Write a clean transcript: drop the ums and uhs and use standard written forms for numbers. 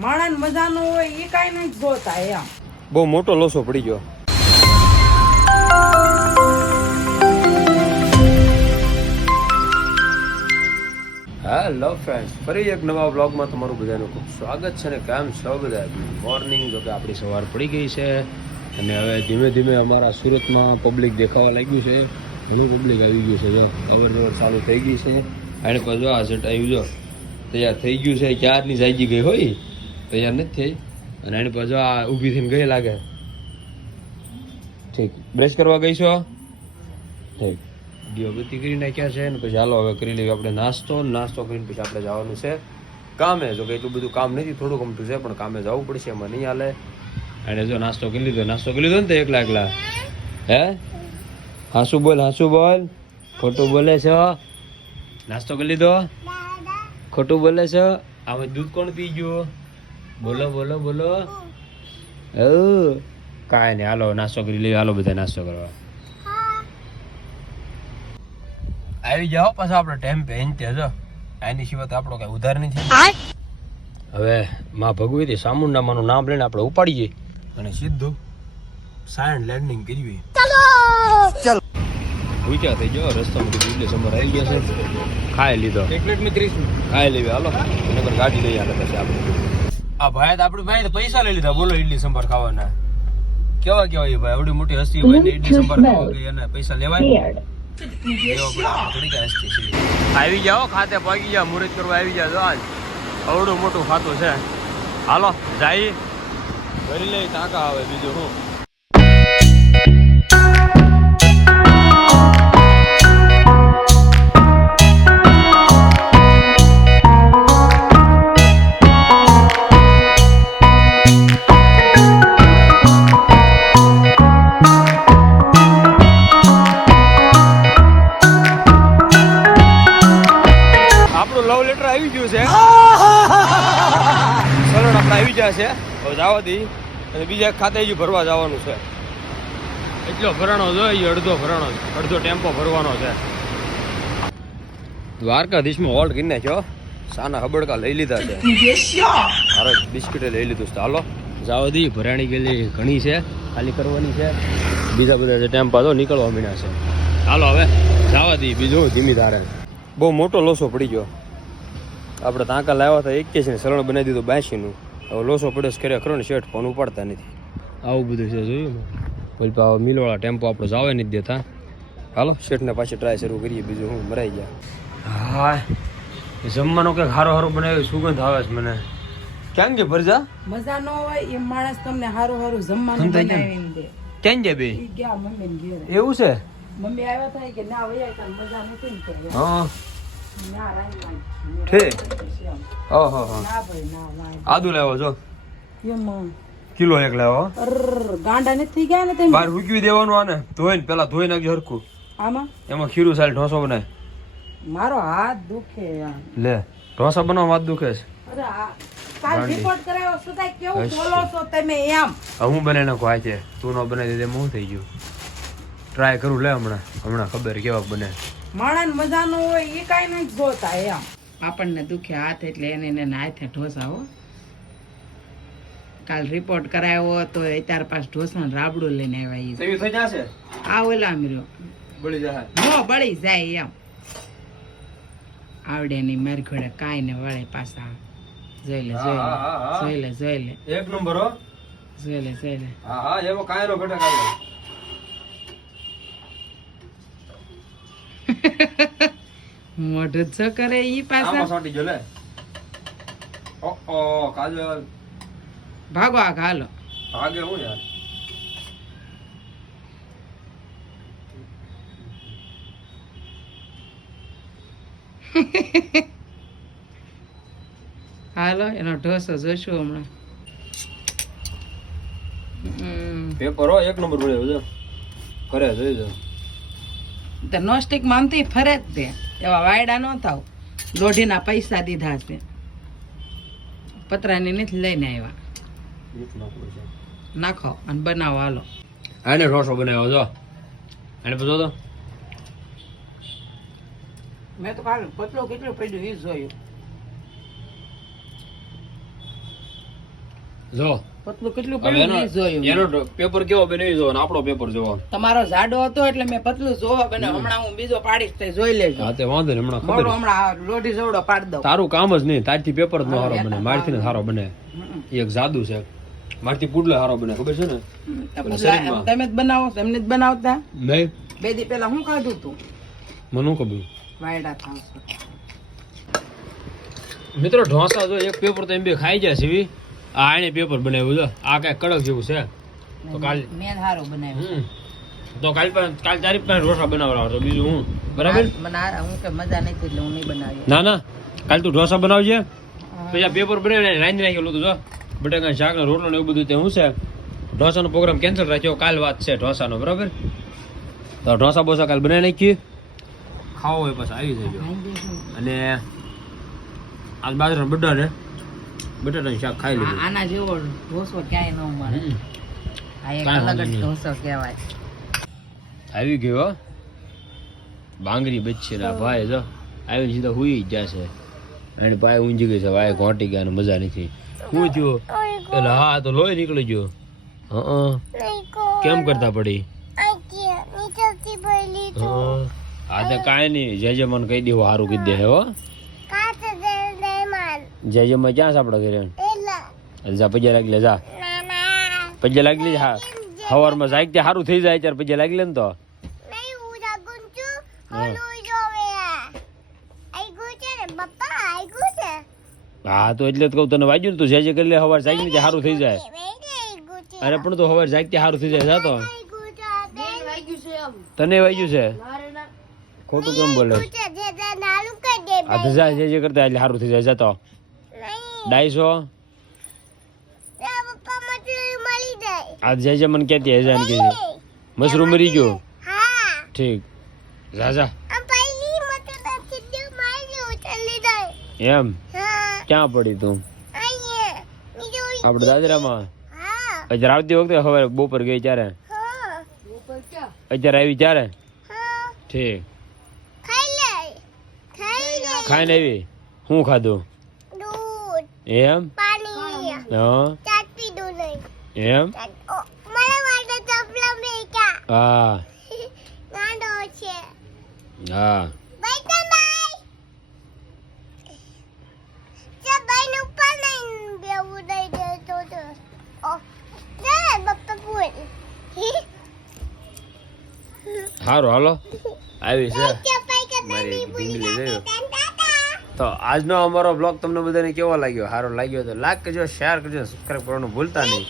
માણસ મજાનો હોય એ કાંઈ નહીં જોતા એમ. બહુ મોટો લોસો પડી ગયો. હેલો ફ્રેન્ડ્સ, ફરી એક નવા બ્લોગમાં તમારું બધાનું ખૂબ સ્વાગત છે ને કેમ છો બધા? મોર્નિંગ જો કે આપણી સવાર પડી ગઈ છે અને હવે ધીમે ધીમે અમારા સુરતમાં પબ્લિક દેખાવા લાગ્યું છે. ઘણું પબ્લિક આવી ગયું છે. જો અવરજવર ચાલુ થઈ ગઈ છે. એને પછી જો આ સેટ આવ્યું, જો તૈયાર થઈ ગયું છે. ક્યારની જાગી ગઈ હોય, તૈયાર નથી થઈ. અને એને પછી આ ઊભી થઈને ગઈ લાગે. ઠીક, બ્રશ કરવા ગઈ છો? ઠીક, દીવાબત્તી કરી નાખ્યા છે ને પછી હાલો હવે કરી લઈએ આપણે નાસ્તો કરીને પછી આપણે જવાનું છે કામે. જો કે એટલું બધું કામ નથી, થોડું ગમતું છે પણ કામે જવું પડશે, એમાં નહીં હાલે. અને જો નાસ્તો કરી લીધો ને તો એકલા હે હાસુ બોલ ખોટું બોલે છો? નાસ્તો કરી લીધો, ખોટું બોલે છો? આમાં દૂધ કોણ પી ગયું? બોલો કાંઈ નહીં, હાલો નાસ્તો કરી લઈએ. હાલો બધા નાસ્તો કરવા આવી જાઓ. પાછા આપણે ટાઈમ પહેનતે જો એની સિવાય તો આપણો કઈ ઉધાર નથી. હવે માં ભગવતી ચામુંડામાનું નામ લઈને આપણે ઉપાડીએ અને સીધું સાયન્સ લેન્ડિંગ કરવી. ચાલો ભૂખ્યા થઈ ગયો. રસ્તામાં ઇડલી સંભાર આવી ગયા છે, ખાઈ લીધો. એક પ્લેટમાં 30 ખાઈ લેવી. હાલો નગર ગાડી લઈ આવે પછી આપણે. આ ભાઈ તો આપણી ભાઈ તો પૈસા લઈ લીધા. બોલો ઇડલી સંભાર ખાવાના કેવા એ ભાઈ? આવડી મોટી હસ્તી હોય ને ઇડલી સંભાર ખાવા ગઈ અને પૈસા લેવાય? આવી જાઓ, ખાતે પગી જાઓ, મુહૂર્ત કરવા આવી જાઓ. આજ અવડું મોટું ખાતું છે. હાલો જાય ભરી લઈ, ટાંકા આવે બીજું શું. આવી ગયું છે સલણ આપણે આવી ગયા છે. હવે જવા દી અને બીજા ખાતે જ ભરવા જવાનું છે. એટલો ભરાણો જોઈએ, અડધો ટેમ્પો ભરવાનો છે. દ્વારકાધીશમાં હોલ્ડ કરી નાખ્યો. સાના હબડકા લઈ લીધા છે. મારે બિસ્કીટે લઈ લીધું છે. હાલો જવા દી. ભરાણી ગયેલી ઘણી છે, ખાલી કરવાની છે. બીજા બધા જે ટેમ્પા તો નીકળવા મીના છે. હાલો હવે જવા દી. બીજું ધીમી ધારે બહુ મોટો લોસો પડી ગયો. આપણે તાંકા લાવ્યા હતા 21 ને સલણ બનાવી દીધું 82નું. હવે લોસો પડ્યો ખરે ખરો ને શેઠ ફોન ઉપાડતા નથી. આવું બધું છે જોયું ને. પછી મિલવાળા ટેમ્પો આપણે જવા નથી દેતા. હાલો શેઠને પાછી ટ્રાય શરૂ કરીએ. બીજું હું મરાઈ ગયા. હા જમવાનું કંઈક હારું બનાવ્યું, સુગંધ આવે છે મને. ક્યાં કે ભરજા મજા ન હોય એ માણસ તમને હારું જમવાનું બનાવીને દે. ક્યાં ગયા બે? ઈ ગયા મમ્મીને ઘરે. એવું છે? મમ્મી આવ્યા હતા કે ના વયા કાલ મજા નથી ને કરે. હા ના રાઈ ઠીક. ઓહો ના ભાઈ ના આદુ લાવો છો એમાં કિલો એક લાવો. ગાંડા નથી થઈ ગયા ને તમે? બહાર મૂકી દેવાનું. આને ધોઈને પેલા ધોઈ નાખજો હરખું. આમાં એમાં ખીરું સાલ ઢોસો બનાય. મારો હાથ દુખે યાર. લે ઢોસા બનાવવા હાથ દુખે છે? અરે કાલ રિપોર્ટ કરાવ્યો સુધા કેવું બોલો છો તમે એમ? હું બનાવી નાખું આ છે. તું ન બનાવી દે હું થઈ ગયું. ટ્રાય કરું લે હમણાં ખબર કેવા બને. માણસ મજાનો હોય એ કાંઈ નહીં જોતા એમ. આપણને દુખે હાથ એટલે એને હાથે ઢોસા હો. કાલ રિપોર્ટ કરાવ્યો તો તાર પાસે ઢોસા રાબડું લઈને આવ્યા. થઈ જશે આ ઓલા મીરો બળી જાય. નો બળી જાય એમ. આવડે નહીં મારી ઘોડે કાંઈ ને વળે પાછા. જોઈ લે એક નંબર હો. જોઈ લે હા એમાં કાંઈ નો ઘટક આવે. મોઢું જ કરે ઈ પાછા. સોટી જો લે. ઓ કાજલ ભાગો આ હાલો. ભાગે હું યાર. હાલો એનો ઢોસો જોશું હમણાં. પેપર હો એક નંબર પડ્યો જો. કરે જોઈ જો. તો નોસ્ટિક માંતી ફરે જ દે. એવા વાયડા ન થાવ. લોઢીના પૈસા દીધા છે. પતરાની નથી લઈને આવ્યા. નાખો અને બનાવો હાલો. આને ઢોસો બનાવ્યો જો. આને પૂછો તો મેં તો કાલ પતલો કેટલો પડ્યો એ જોયું. જો પતલું કેટલું હવે પડ્યું નહીં જોયું. એનો પેપર કેવો બનાવી જો આપણો પેપર જોવો. તમારો જાડો હતો એટલે મેં પતલું જોવા બને. હમણાં હું બીજો પાડીશ તે જોઈ લેજો. હા તે વાંધો નહીં, હમણાં ખબર મોડું હમણાં આ લોઢી જેવડો પાડી દઉં. તારું કામ જ નહીં, તારથી પેપર જ ન સારો બને, મારથી ને સારો બને. એ એક જાદુ છે, મારથી પુડલો સારો બને, ખબર છે ને? તમે જ બનાવો, તમને જ બનાવતા. નહીં, 2 દી પહેલા હું ખાધું તું મને શું ખબર. વાયડા ખાવશો. મિત્રો ઢોસા જો એક પેપર તો એમ બે ખાઈ જાય છે. આ એને પેપર બનાવ્યું છે, આ કઈ કડક જેવું છે. તો કાલ મેં સારું બનાવ્યું. તો કાલ તારી પાસે ઢોસા બનાવડાવતો, બીજું હું બરાબર. મને હું કે મજા નથી એટલે હું નહીં બનાવ્યું. ના ના, કાલ તું ઢોસા બનાવજે, પછી આ પેપર બનાવીને રાંધી નાખેલું હતું જો બટાકા શાક ને રોટલો ને એવું બધું. તે હું છે ઢોસાનો પ્રોગ્રામ કેન્સલ રાખ્યો, કાલ વાત છે ઢોસાનો, બરાબર. તો ઢોસા બોસા કાલ બનાવી નાખીએ, ખાવો હોય પછી આવી જજો. અને આજ બાજરા બધા ને બટાટાનું શાક ખાઈ લીધું. આના જેવો ઢોસો ક્યાંય ન મળે. આ એક અલગ જ ઢોસો કહેવાય. આવી ગયો હો. બાંગરી બચેલા ભાઈ જો આવી સીધા હુઈ જ જશે. અને ભાઈ ઊંઘી ગઈ છે, ભાઈ ઘોટી ગયા ને મજા નથી. હું થયું? એટલે હા તો લોહી નીકળી ગયો. હા કેમ કરતા પડી? હા તો કાંઈ નહીં, જે મને કહી દેવું સારું કહી દે હો. જે માં ક્યાં સાપડા ઘરે જા પૈયા લાગી લે, જા પૈયા લાગી લે. હા સવારમાં જાય ત્યાં સારું થઈ જાય ત્યારે પૈયા લાગી લે ને. તો હા તો એટલે જ કહું તને વાગ્યું ને, તું જે કરી લે સવાર જાય ને ત્યાં સારું થઈ જાય. અરે પણ તો સવાર જાય ત્યાં સારું થઈ જાય. જાતો તને વાગ્યું છે, ખોટું કેમ બોલે? હા તો જા જે કરતા એટલે સારું થઈ જાય. જતો 250 આજ જે મને કહેતી હજાર કે મશરૂમ મરી ગયો. ઠીક જા જા. એમ ક્યાં પડી તું? આપડે દાદરામાં અત્યારે આવતી વખતે હવે બપોર ગઈ ત્યારે અત્યારે આવી ત્યારે. ઠીક ખાઈને આવી. શું ખાધું? એમ હા એમ હા હા સારું હાલો આવી છે મારી ઢીંગલી જોયો. તો આજનો અમારો બ્લોગ તમને બધાને કેવો લાગ્યો? સારો લાગ્યો તો લાઈક કરજો, શેર કરજો, સબસ્ક્રાઈબ કરવાનું ભૂલતા નહીં.